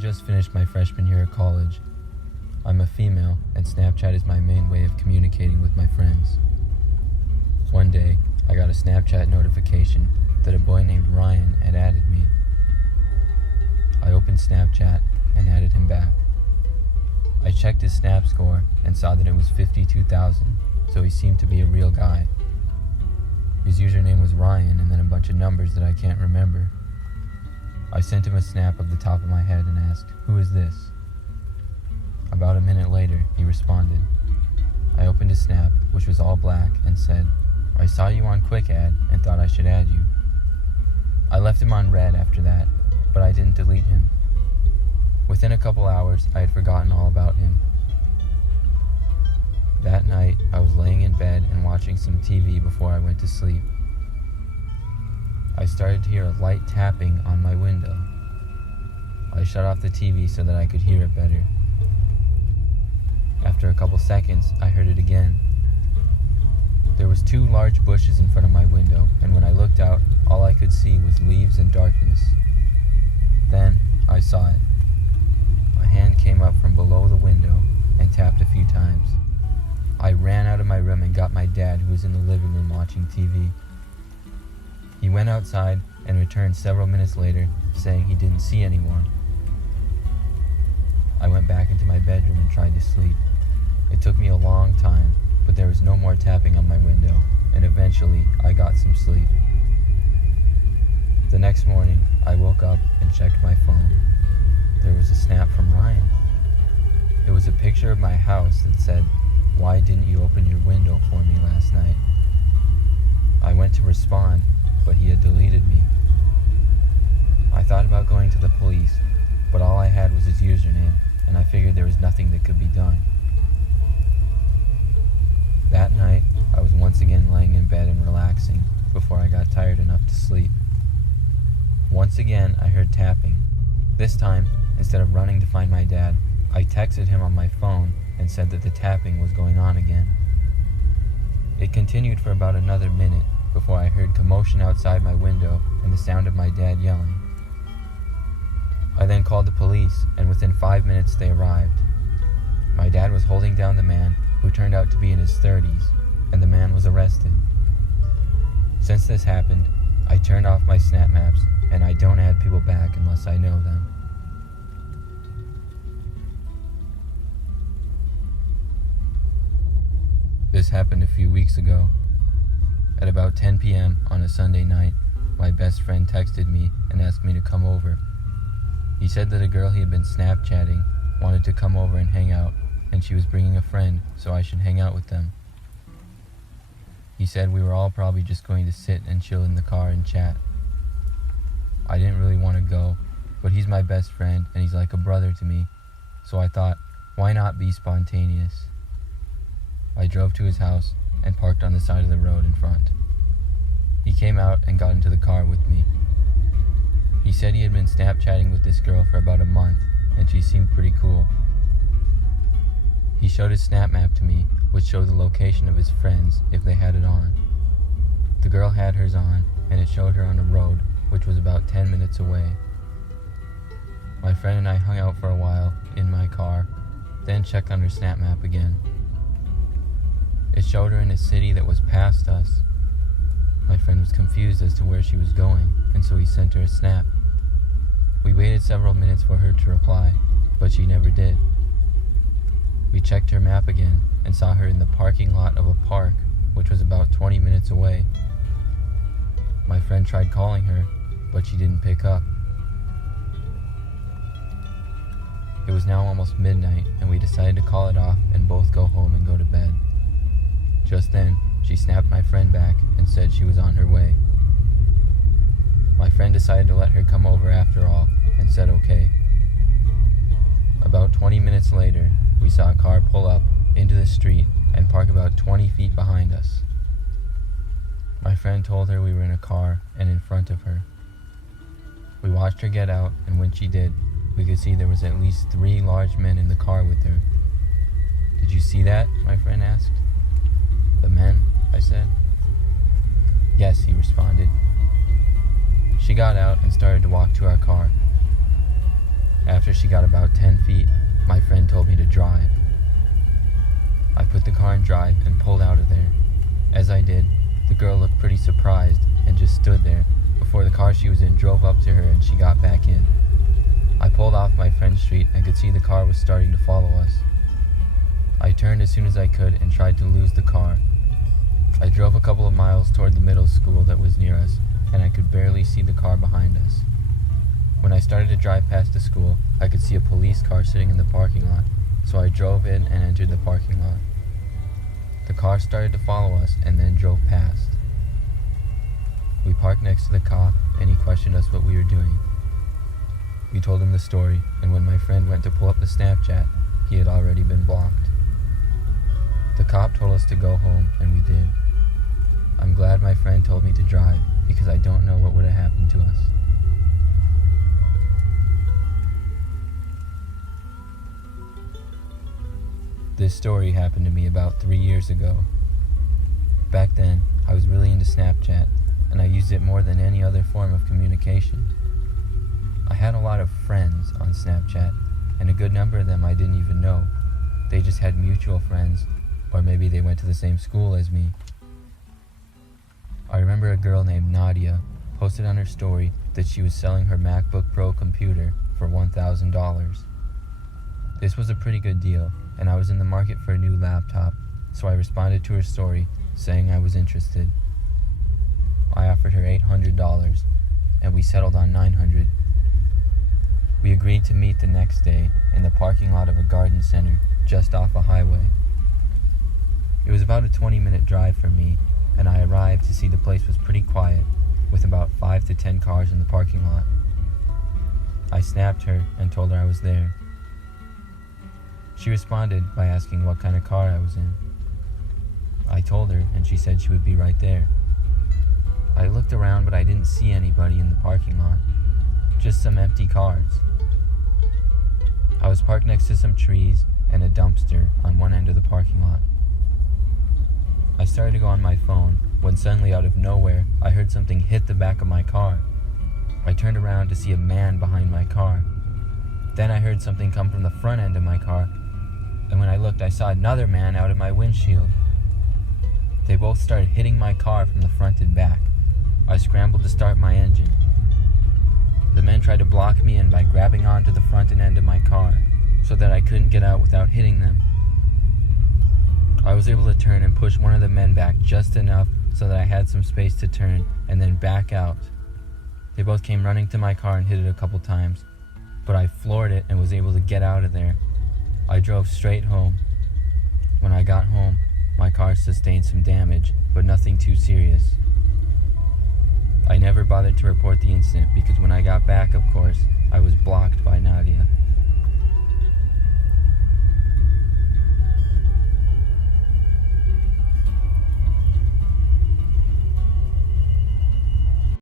just finished my freshman year of college. I'm a female, and Snapchat is my main way of communicating with my friends. One day, I got a Snapchat notification that a boy named Ryan had added me. I opened Snapchat and added him back. I checked his Snap score and saw that it was 52,000, so he seemed to be a real guy. His username was Ryan and then a bunch of numbers that I can't remember. I sent him a snap of the top of my head and asked, "Who is this?" About a minute later, he responded. I opened his snap, which was all black, and said, "I saw you on Quick Add and thought I should add you." I left him on red after that, but I didn't delete him. Within a couple hours, I had forgotten all about him. That night, I was laying in bed and watching some TV before I went to sleep. I started to hear a light tapping on my window. I shut off the TV so that I could hear it better. After a couple seconds, I heard it again. There was 2 large bushes in front of my window, and when I looked out, all I could see was leaves and darkness. Then, I saw it. A hand came up from below the window and tapped a few times. I ran out of my room and got my dad, who was in the living room watching TV. He went outside and returned several minutes later, saying he didn't see anyone. I went back into my bedroom and tried to sleep. It took me a long time, but there was no more tapping on my window, and eventually I got some sleep. The next morning, I woke up and checked my phone. There was a snap from Ryan. It was a picture of my house that said, "Why didn't you open your window for me last night?" I went to respond, but he had deleted me. I thought about going to the police, but all I had was his username, and I figured there was nothing that could be done. That night, I was once again laying in bed and relaxing before I got tired enough to sleep. Once again, I heard tapping. This time, instead of running to find my dad, I texted him on my phone and said that the tapping was going on again. It continued for about another minute before I heard commotion outside my window and the sound of my dad yelling. I then called the police, and within 5 minutes they arrived. My dad was holding down the man, who turned out to be in his 30s, and the man was arrested. Since this happened, I turned off my Snap Maps, and I don't add people back unless I know them. This happened a few weeks ago. At about 10 p.m. on a Sunday night, my best friend texted me and asked me to come over. He said that a girl he had been Snapchatting wanted to come over and hang out, and she was bringing a friend, so I should hang out with them. He said we were all probably just going to sit and chill in the car and chat. I didn't really want to go, but he's my best friend and he's like a brother to me, so I thought, why not be spontaneous? I drove to his house and parked on the side of the road in front. He came out and got into the car with me. He said he had been Snapchatting with this girl for about a month, and she seemed pretty cool. He showed his Snap Map to me, which showed the location of his friends if they had it on. The girl had hers on, and it showed her on a road, which was about 10 minutes away. My friend and I hung out for a while in my car, then checked on her Snap Map again. It showed her in a city that was past us. My friend was confused as to where she was going, and so he sent her a snap. We waited several minutes for her to reply, but she never did. We checked her map again and saw her in the parking lot of a park, which was about 20 minutes away. My friend tried calling her, but she didn't pick up. It was now almost midnight, and we decided to call it off and both go home and go to bed. Just then, she snapped my friend back and said she was on her way. My friend decided to let her come over after all and said okay. About 20 minutes later, we saw a car pull up into the street and park about 20 feet behind us. My friend told her we were in a car and in front of her. We watched her get out, and when she did, we could see there was at least 3 large men in the car with her. "Did you see that?" my friend asked. "The men?" I said. "Yes," he responded. She got out and started to walk to our car. After she got about 10 feet, my friend told me to drive. I put the car in drive and pulled out of there. As I did, the girl looked pretty surprised and just stood there before the car she was in drove up to her and she got back in. I pulled off my friend's street and could see the car was starting to follow us. I turned as soon as I could and tried to lose the car. I drove a couple of miles toward the middle school that was near us, and I could barely see the car behind us. When I started to drive past the school, I could see a police car sitting in the parking lot, so I drove in and entered the parking lot. The car started to follow us and then drove past. We parked next to the cop, and he questioned us what we were doing. We told him the story, and when my friend went to pull up the Snapchat, he had already been blocked. The cop told us to go home, and we did. I'm glad my friend told me to drive, because I don't know what would have happened to us. This story happened to me about 3 years ago. Back then, I was really into Snapchat, and I used it more than any other form of communication. I had a lot of friends on Snapchat, and a good number of them I didn't even know. They just had mutual friends, or maybe they went to the same school as me. I remember a girl named Nadia posted on her story that she was selling her MacBook Pro computer for $1,000. This was a pretty good deal, and I was in the market for a new laptop, so I responded to her story saying I was interested. I offered her $800, and we settled on $900. We agreed to meet the next day in the parking lot of a garden center just off a highway. It was about a 20-minute drive for me, and I arrived to see the place was pretty quiet, with about 5 to 10 cars in the parking lot. I snapped her and told her I was there. She responded by asking what kind of car I was in. I told her, and she said she would be right there. I looked around, but I didn't see anybody in the parking lot, just some empty cars. I was parked next to some trees and a dumpster on one end of the parking lot. I started to go on my phone when suddenly out of nowhere I heard something hit the back of my car. I turned around to see a man behind my car. Then I heard something come from the front end of my car, and when I looked I saw another man out of my windshield. They both started hitting my car from the front and back. I scrambled to start my engine. The men tried to block me in by grabbing onto the front and end of my car so that I couldn't get out without hitting them. I was able to turn and push one of the men back just enough so that I had some space to turn and then back out. They both came running to my car and hit it a couple times, but I floored it and was able to get out of there. I drove straight home. When I got home, my car sustained some damage, but nothing too serious. I never bothered to report the incident because when I got back, of course, I was blocked by Nadia.